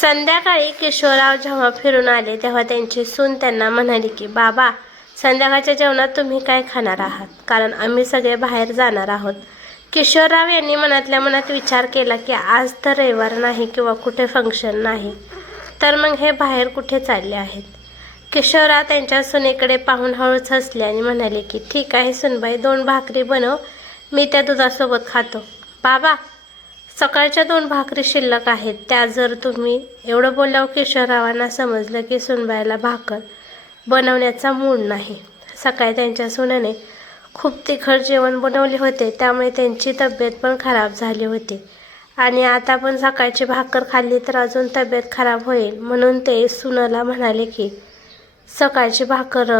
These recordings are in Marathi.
संध्याकाळी किशोरराव जेव्हा फिरून आले तेव्हा त्यांची सून त्यांना म्हणाली की बाबा, संध्याकाळच्या जेवणात तुम्ही काय खाणार आहात, कारण आम्ही सगळे बाहेर जाणार आहोत. किशोरराव यांनी मनातल्या मनात विचार केला की आज तर रविवार नाही किंवा कुठे फंक्शन नाही, तर मग हे बाहेर कुठे चालले आहेत. किशोरराव त्यांच्या सुनेकडे पाहून हळूच हसले आणि म्हणाले की ठीक आहे सुनबाई, 2 भाकरी बनव, मी त्या दुधासोबत खातो. बाबा, सकाळच्या 2 भाकरी शिल्लक आहेत, त्या जर तुम्ही. एवढं बोलल्यावर किशोररावांना समजलं की सुनबाईला भाकर बनवण्याचा मूड नाही. सकाळी त्यांच्या सुनेने खूप तिखट जेवण बनवले होते, त्यामुळे त्यांची तब्येत पण खराब झाली होती आणि आता पण सकाळची भाकर खाल्ली तर अजून तब्येत खराब होईल. म्हणून ते सुनेला म्हणाले की सकाळची भाकर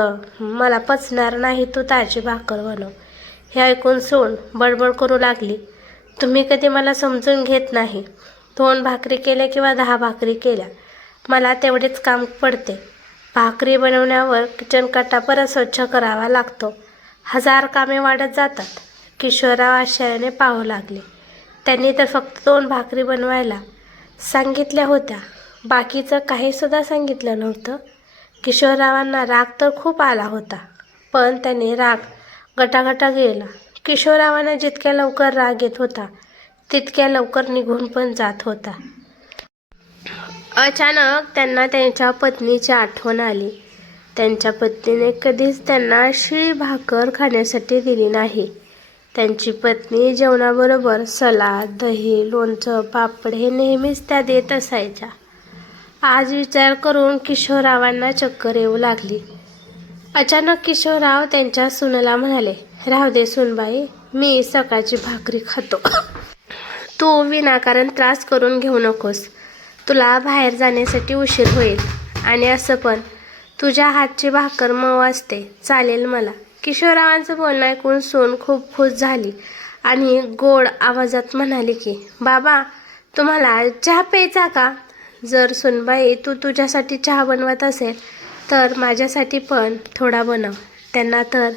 मला पचणार नाही, तू ताजी भाकर बनव. हे ऐकून सून बडबड करू लागली, तुम्ही कधी मला समजून घेत नाही. 2 भाकरी केल्या किंवा 10 भाकरी केल्या, मला तेवढेच काम पडते. भाकरी बनवण्यावर किचन कट्टा परत स्वच्छ करावा लागतो. 1000 कामे वाढत जातात. किशोरराव आश्चर्याने पाहू लागले. त्यांनी तर फक्त 2 भाकरी बनवायला सांगितल्या होत्या, बाकीचं काहीसुद्धा सांगितलं नव्हतं. किशोररावांना राग तर खूप आला होता, पण त्यांनी राग गटागटा गेला. किशोररावांना जितक्या लवकर राग येत होता तितक्या लवकर निघून पण जात होता. अचानक त्यांना त्यांच्या पत्नीची आठवण आली. त्यांच्या पत्नीने कधीच त्यांना शिळी भाकर खाण्यासाठी दिली नाही. त्यांची पत्नी जेवणाबरोबर सलाड, दही, लोणचं, पापड हे नेहमीच त्या देत असायच्या. आज विचार करून किशोररावांना चक्कर येऊ लागली. अचानक किशोरराव त्यांच्या सुनेला म्हणाले, राहू दे सुनबाई, मी सकाळची भाकरी खातो. तू विनाकारण त्रास करून घेऊ नकोस. तुला बाहेर जाण्यासाठी उशीर होईल आणि असं पण तुझ्या हातची भाकर मऊ असते, चालेल मला. किशोररावांचं बोलणं ऐकून सून खूप खुश झाली आणि गोड आवाजात म्हणाली की बाबा, तुम्हाला चहा प्यायचा का? जर सुनबाई तू तुझ्यासाठी चहा बनवत असेल तर माझ्यासाठी पण थोडा बनव. त्यांना तर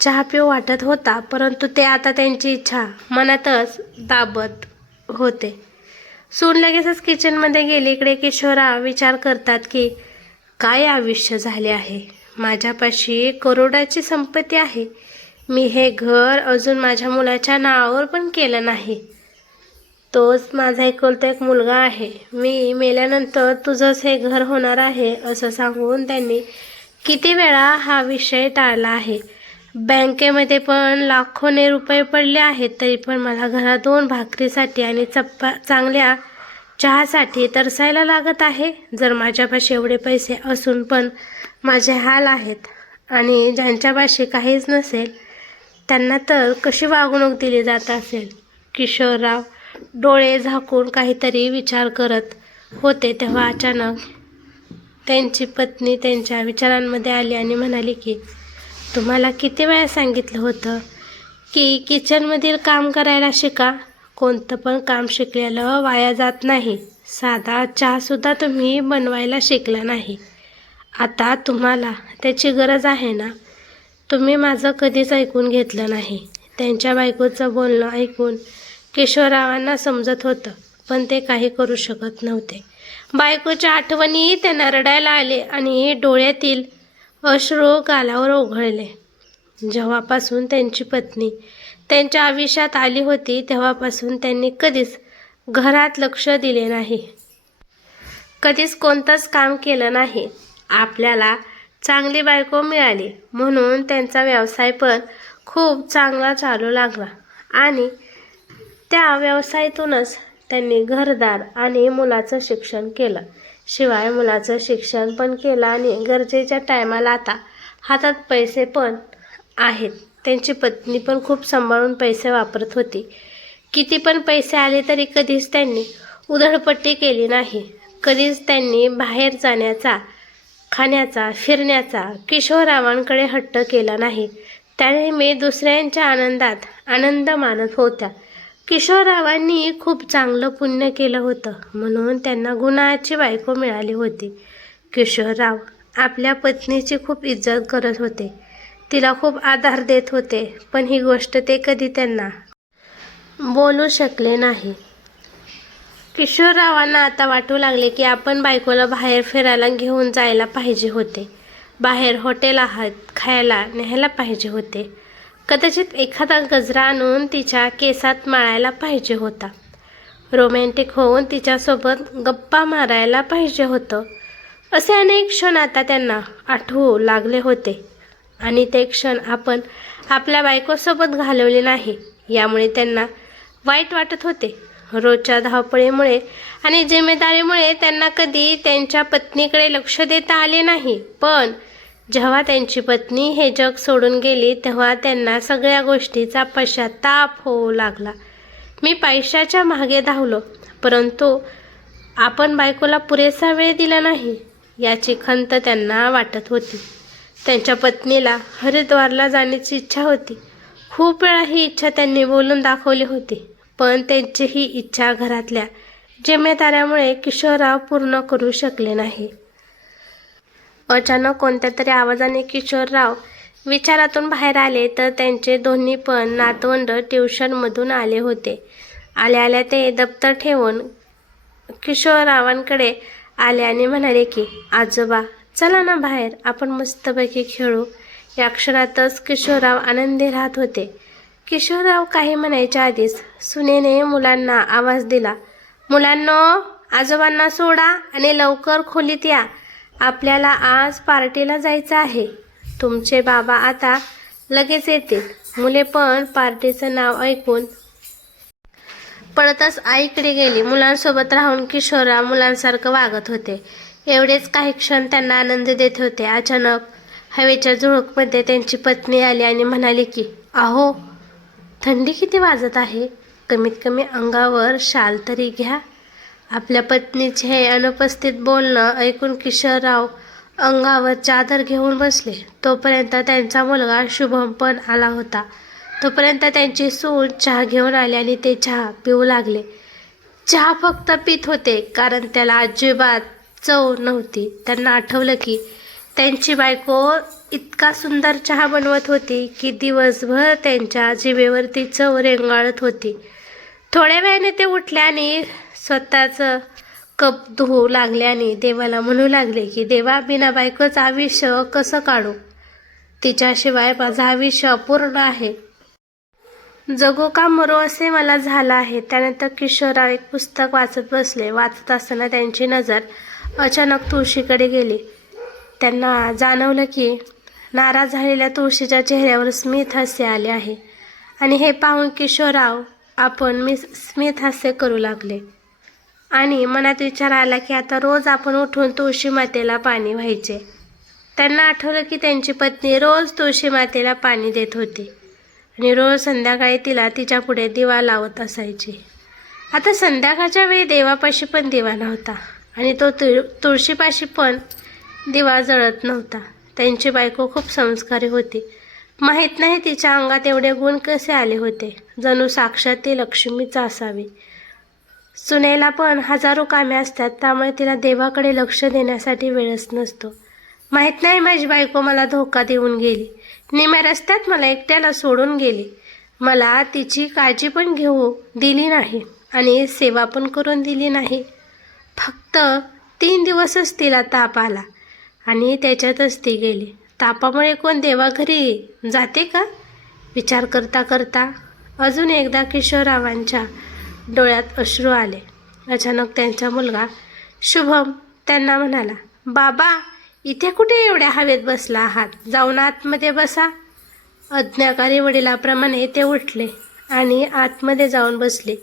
चहा पिऊ वाटत होता, परंतु ते आता त्यांची इच्छा मनातच दाबत होते. सून लगेचच किचनमध्ये गेली. इकडे किशोरराव विचार करतात की काय आयुष्य झाले आहे. माझ्यापाशी करोडाची संपत्ती आहे, मी हे घर अजून माझ्या मुलाच्या नावावर पण केलं नाही. तोच माझा एकुलता एक मुलगा आहे. मी मेल्यानंतर तुझंच हे घर होणार आहे, असं सांगून त्यांनी किती वेळा हा विषय टाळला आहे. बँकेमध्ये पण लाखोने रुपये पडले आहेत, तरी पण मला घरात 2 भाकरीसाठी आणि चांगल्या चहासाठी तरसायला लागत आहे. जर माझ्यापाशी एवढे पैसे असून पण माझे हाल आहेत आणि ज्यांच्यापाशी काहीच नसेल त्यांना तर कशी वागणूक दिली जात असेल. किशोरराव डोळे झाकून काहीतरी विचार करत होते तेव्हा अचानक त्यांची पत्नी त्यांच्या विचारांमध्ये आली आणि म्हणाली की तुम्हाला किती वेळा सांगितलं होतं की किचनमधील काम करायला शिका. कोणतं पण काम शिकलेलं वाया जात नाही. साधा चहासुद्धा तुम्ही बनवायला शिकला नाही. आता तुम्हाला त्याची गरज आहे ना. तुम्ही माझं कधीच ऐकून घेतलं नाही. त्यांच्या बायकोचं बोलणं ऐकून किशोररावांना समजत होतं, पण ते काही करू शकत नव्हते. बायकोच्या आठवणी त्यांना रडायला आले आणि डोळ्यातील अश्रू गालावर ओघळले. जेव्हापासून त्यांची पत्नी त्यांच्या आयुष्यात आली होती तेव्हापासून त्यांनी कधीच घरात लक्ष दिले नाही, कधीच कोणतंच काम केलं नाही. आपल्याला चांगली बायको मिळाली म्हणून त्यांचा व्यवसाय पण खूप चांगला चालू लागला आणि त्या व्यवसायातूनच त्यांनी घरदार आणि मुलाचं शिक्षण केलं. शिवाय मुलाचं शिक्षण पण केलं आणि गरजेच्या टायमाला आता हातात पैसे पण आहेत. त्यांची पत्नी पण खूप सांभाळून पैसे वापरत होती. किती पण पैसे आले तरी कधीच त्यांनी उधळपट्टी केली नाही. कधीच त्यांनी बाहेर जाण्याचा, खाण्याचा, फिरण्याचा किशोररावांकडे हट्ट केला नाही. त्याने मी दुसऱ्यांच्या आनंदात आनंद मानत होत्या. किशोररावांनी खूप चांगलं पुण्य केलं होतं म्हणून त्यांना गुणाची बायको मिळाली होती. किशोरराव आपल्या पत्नीची खूप इज्जत करत होते, तिला खूप आधार देत होते, पण ही गोष्ट ते कधी त्यांना बोलू शकले नाही. किशोररावांना आता वाटू लागले की आपण बायकोला बाहेर फिरायला घेऊन जायला पाहिजे होते, बाहेर हॉटेल खायला न्यायला पाहिजे होते, कदाचित एखादा गजरा आणून तिच्या केसात माळायला पाहिजे होता, रोमॅन्टिक होऊन तिच्यासोबत गप्पा मारायला पाहिजे होतं. असे अनेक क्षण आता त्यांना आठवू लागले होते आणि ते क्षण आपण आपल्या बायकोसोबत घालवले नाही यामुळे त्यांना वाईट वाटत होते. रोजच्या धावपळीमुळे आणि जिम्मेदारीमुळे त्यांना कधी त्यांच्या पत्नीकडे लक्ष देता आले नाही. पण जेव्हा त्यांची पत्नी हे जग सोडून गेली तेव्हा त्यांना सगळ्या गोष्टीचा पश्चाताप होऊ लागला. मी पैशाच्या मागे धावलो, परंतु आपण बायकोला पुरेसा वेळ दिला नाही याची खंत त्यांना वाटत होती. त्यांच्या पत्नीला हरिद्वारला जाण्याची इच्छा होती. खूप वेळा ही इच्छा त्यांनी बोलून दाखवली होती, पण त्यांची ही इच्छा घरातल्या जिम्मेदाऱ्यामुळे किशोरराव पूर्ण करू शकले नाही. अचानक कोणत्या तरी आवाजाने किशोरराव विचारातून बाहेर आले तर त्यांचे दोन्ही पण नातवंड ट्युशनमधून आले होते. आल्या आल्या ते दप्तर ठेवून किशोररावांकडे आले आणि म्हणाले की आजोबा चला ना बाहेर, आपण मस्तपैकी खेळू. या क्षणातच किशोरराव आनंदी राहत होते. किशोरराव काही म्हणायच्या आधीच सुनेने मुलांना आवाज दिला, मुलांनो आजोबांना सोडा आणि लवकर खोलीत या, आपल्याला आज पार्टीला जायचं आहे. तुमचे बाबा आता लगेच येतील. मुले पण पार्टीचं नाव ऐकून पळतच आईकडे गेली. मुलांसोबत राहून किशोरराव मुलांसारखं वागत होते. एवढेच काही क्षण त्यांना आनंद देत होते. अचानक हवेच्या झुळूकमध्ये त्यांची पत्नी आली आणि म्हणाली की अहो थंडी किती वाजत आहे, कमीत कमी अंगावर शाल तरी घ्या. आपल्या पत्नीचे हे अनुपस्थित बोलणं ऐकून किशोरराव अंगावर चादर घेऊन बसले. तोपर्यंत त्यांचा मुलगा शुभम पण आला होता. तोपर्यंत त्यांची सून चहा घेऊन आली आणि ते चहा पिऊ लागले. चहा फक्त पित होते कारण त्याला अजिबात चव नव्हती. त्यांना आठवलं की त्यांची बायको इतका सुंदर चहा बनवत होती की दिवसभर त्यांच्या जिभेवरती चव रेंगाळत होती. थोड्या वेळाने ते उठले आणि स्वतःचं कप धुवू लागले आणि देवाला म्हणू लागले की देवा, बिना बायकोचं आयुष्य कसं काढू, तिच्याशिवाय माझं आयुष्य अपूर्ण आहे, जगू का मरो असे मला झालं आहे. त्यानंतर किशोरराव एक पुस्तक वाचत बसले. वाचत असताना त्यांची नजर अचानक तुळशीकडे गेली. त्यांना जाणवलं की नाराज झालेल्या तुळशीच्या चेहऱ्यावर स्मित हास्य आले आहे आणि हे पाहून किशोरराव आपण स्मित हास्य करू लागले आणि मनात विचार आला की आता रोज आपण उठून तुळशी मातेला पाणी व्हायचे. त्यांना आठवलं की त्यांची पत्नी रोज तुळशी मातेला पाणी देत होती आणि रोज संध्याकाळी तिला तिच्या पुढे दिवा लावत असायची. आता संध्याकाळच्या वेळी देवापाशी पण दिवा नव्हता आणि तो तुळशीपाशी पण दिवा जळत नव्हता. त्यांची बायको खूप संस्कारी होती. माहीत नाही तिच्या अंगात एवढे गुण कसे आले होते, जणू साक्षात ती लक्ष्मीच असावी. सुनेला पण हजारो कामे असतात, त्यामुळे तिला देवाकडे लक्ष देण्यासाठी वेळच नसतो. माहीत नाही माझी बायको मला धोका देऊन गेली, निम्या रस्त्यात मला एकट्याला सोडून गेली, मला तिची काळजी पण घेऊ दिली नाही आणि सेवा पण करून दिली नाही. फक्त 3 दिवसच तिला ताप आला आणि त्याच्यातच ती गेली. तापामुळे कोण देवाघरी जाते का? विचार करता करता अजून एकदा किशोररावांच्या डोळ्यात अश्रू आले. अचानक त्यांचा मुलगा शुभम त्यांना म्हणाला, बाबा इथे कुठे एवढ्या हवेत बसला आहात, जाऊन आतमध्ये बसा. आज्ञाकारी वडिलाप्रमाणे ते उठले आणि आतमध्ये जाऊन बसले.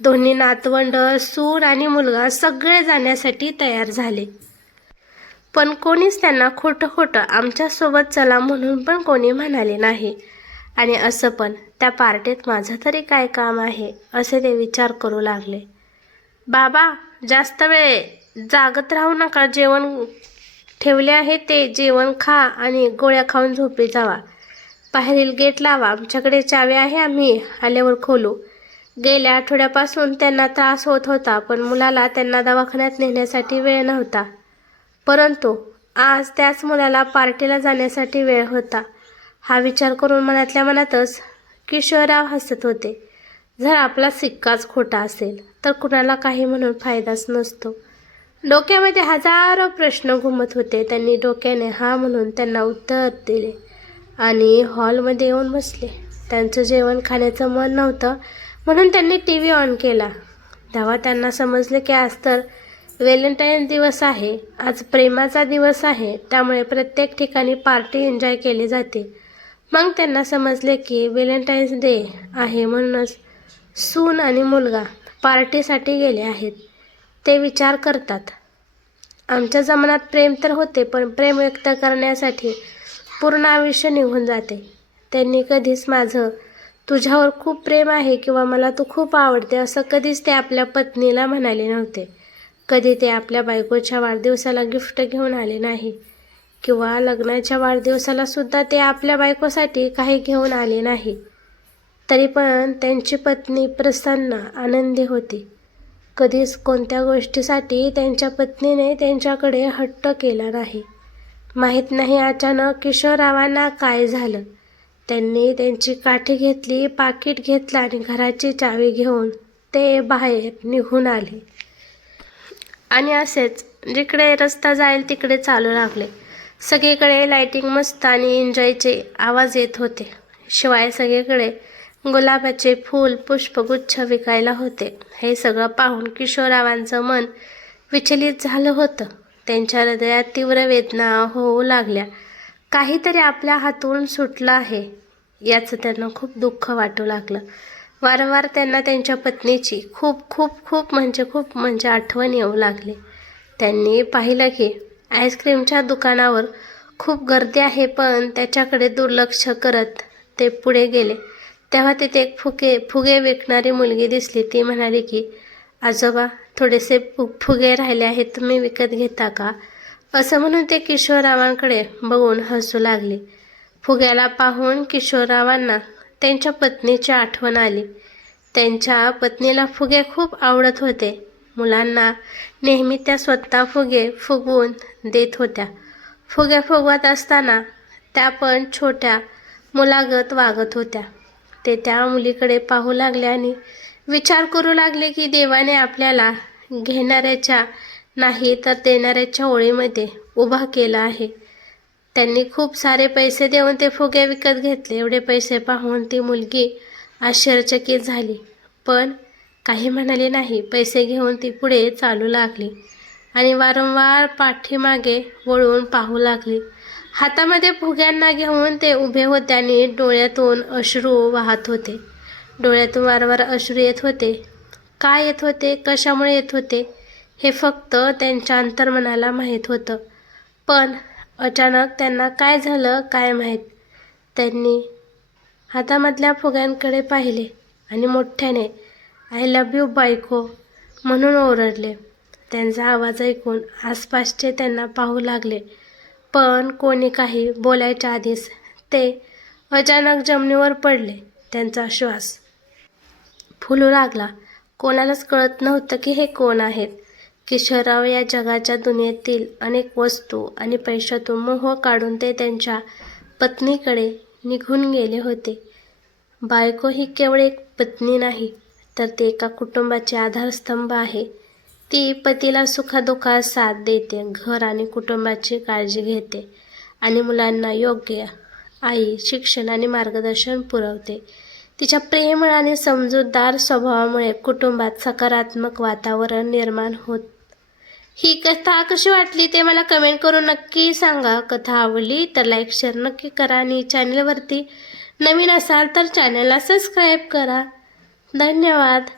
दोन्ही नातवंड, सून आणि मुलगा सगळे जाण्यासाठी तयार झाले. पण कोणीच त्यांना खोटं खोटं आमच्यासोबत चला म्हणून पण कोणी म्हणाले नाही. आणि असं पण त्या पार्टीत माझं तरी काय काम आहे असे ते विचार करू लागले. बाबा जास्त वेळ जागत राहू नका, जेवण ठेवले आहे ते जेवण खा आणि गोळ्या खाऊन झोपी जावा. बाहेरील गेट लावा, आमच्याकडे चावी आहे, आम्ही आल्यावर खोलू. गेल्या आठवड्यापासून त्यांना त्रास होत होता, पण मुलाला त्यांना दवाखान्यात नेण्यासाठी वेळ नव्हता. परंतु आज त्याच मुलाला पार्टीला जाण्यासाठी वेळ होता. हा विचार करून मनातल्या मनातच किशोरराव हसत होते. जर आपला सिक्काच खोटा असेल तर कुणाला काही म्हणून फायदाच नसतो. डोक्यामध्ये हजारो प्रश्न घुमत होते. त्यांनी डोक्याने हा म्हणून त्यांना उत्तर दिले आणि हॉलमध्ये येऊन बसले. त्यांचं जेवण खाण्याचं मन नव्हतं म्हणून त्यांनी TV ऑन केला. तेव्हा त्यांना समजले की आज तर व्हॅलेंटाईन्स दिवस आहे, आज प्रेमाचा दिवस आहे, त्यामुळे प्रत्येक ठिकाणी पार्टी एन्जॉय केली जाते. मग त्यांना समजले की व्हॅलेंटाईन्स डे आहे म्हणूनच सून आणि मुलगा पार्टीसाठी गेले आहेत. ते विचार करतात, आमच्या जमान्यात प्रेम तर होते, पण प्रेम व्यक्त करण्यासाठी पूर्ण आयुष्य निघून जाते. त्यांनी कधीच माझं तुझ्यावर खूप प्रेम आहे किंवा मला तू खूप आवडते असं कधीच ते आपल्या पत्नीला म्हणाले नव्हते. कधी ते आपल्या बायकोच्या वाढदिवसाला गिफ्ट घेऊन आले नाही किंवा लग्नाच्या वाढदिवसाला सुद्धा ते आपल्या बायकोसाठी काही घेऊन आले नाही. तरी पण त्यांची पत्नी प्रसन्न आनंदी होती. कधीच कोणत्या गोष्टीसाठी त्यांच्या पत्नीने त्यांच्याकडे हट्ट केला नाही. माहीत नाही अचानक किशोररावांना काय झालं. त्यांनी त्यांची काठी घेतली, पाकीट घेतलं आणि घराची चावी घेऊन ते बाहेर निघून आले. आणि असेच जिकडे रस्ता जाईल तिकडे चालू लागले. सगळीकडे लाईटिंग मस्त आणि एन्जॉयचे आवाज येत होते. शिवाय सगळीकडे गुलाबाचे फूल पुष्पगुच्छ विकायला होते. हे सगळं पाहून किशोररावांचं मन विचलित झालं होतं. त्यांच्या हृदयात तीव्र वेदना होऊ लागल्या. काहीतरी आपल्या हातून सुटलं आहे याचं त्यांना खूप दुःख वाटू लागलं. वारंवार त्यांना त्यांच्या पत्नीची खूप खूप खूप म्हणजे आठवण येऊ लागली. त्यांनी पाहिलं की आईस्क्रीमच्या दुकानावर खूप गर्दी आहे, पण त्याच्याकडे दुर्लक्ष करत ते पुढे गेले. तेव्हा तिथे एक फुगे विकणारी मुलगी दिसली. ती म्हणाली की आजोबा, थोडेसे फुगे राहिले आहेत, तुम्ही विकत घेता का? असं म्हणून ते किशोररावांकडे बघून हसू लागले. फुग्याला पाहून किशोररावांना त्यांच्या पत्नीची आठवण आली. त्यांच्या पत्नीला फुगे खूप आवडत होते. मुलांना नेहमी त्या स्वतः फुगे फुगवून देत होत्या. फुगे फुगवत असताना त्या पण छोट्या मुलागत वागत होत्या. ते त्या मुलीकडे पाहू लागले आणि विचार करू लागले की देवाने आपल्याला घेणाऱ्याच्या नाही तर देणाऱ्याच्या ओळीमध्ये उभा केला आहे. त्यांनी खूप सारे पैसे देऊन ते फुगे विकत घेतले. एवढे पैसे पाहून ती मुलगी आश्चर्यचकित झाली, पण काही म्हणाली नाही. पैसे घेऊन ती पुढे चालू लागली आणि वारंवार पाठीमागे वळून पाहू लागली. हातामध्ये फुग्यांना घेऊन ते उभे होते आणि डोळ्यातून अश्रू वाहत होते. डोळ्यातून वारंवार अश्रू येत होते. काय येत होते, कशामुळे येत होते हे फक्त त्यांच्या अंतर्मनाला माहीत होतं. पण अचानक त्यांना काय झालं काय माहीत. त्यांनी हातामधल्या फुग्यांकडे पाहिले आणि मोठ्याने आय लव्ह यू बायको म्हणून ओरडले. त्यांचा आवाज ऐकून आसपासचे त्यांना पाहू लागले, पण कोणी काही बोलायच्या आधीच ते अचानक जमिनीवर पडले. त्यांचा श्वास फुलू लागला. कोणालाच कळत नव्हतं की हे कोण आहेत. किशोरराव या जगाच्या दुनियेतील अनेक वस्तू आणि पैशातून मोह काढून ते त्यांच्या पत्नीकडे निघून गेले होते. बायको ही केवळ एक पत्नी नाही, तर ती एका कुटुंबाचे आधारस्तंभ आहे. ती पतीला सुखदुःखात साथ देते, घर आणि कुटुंबाची काळजी घेते आणि मुलांना योग्य आई, शिक्षण आणि मार्गदर्शन पुरवते. तिच्या प्रेमळ आणि समजूतदार स्वभावामुळे कुटुंबात सकारात्मक वातावरण निर्माण होत. ही कथा कशी वाटली ते मला कमेंट करून नक्की सांगा. कथा आवडली तर लाईक शेअर नक्की करा आणि चॅनलवरती नवीन असाल तर चॅनलला सबस्क्राईब करा. धन्यवाद.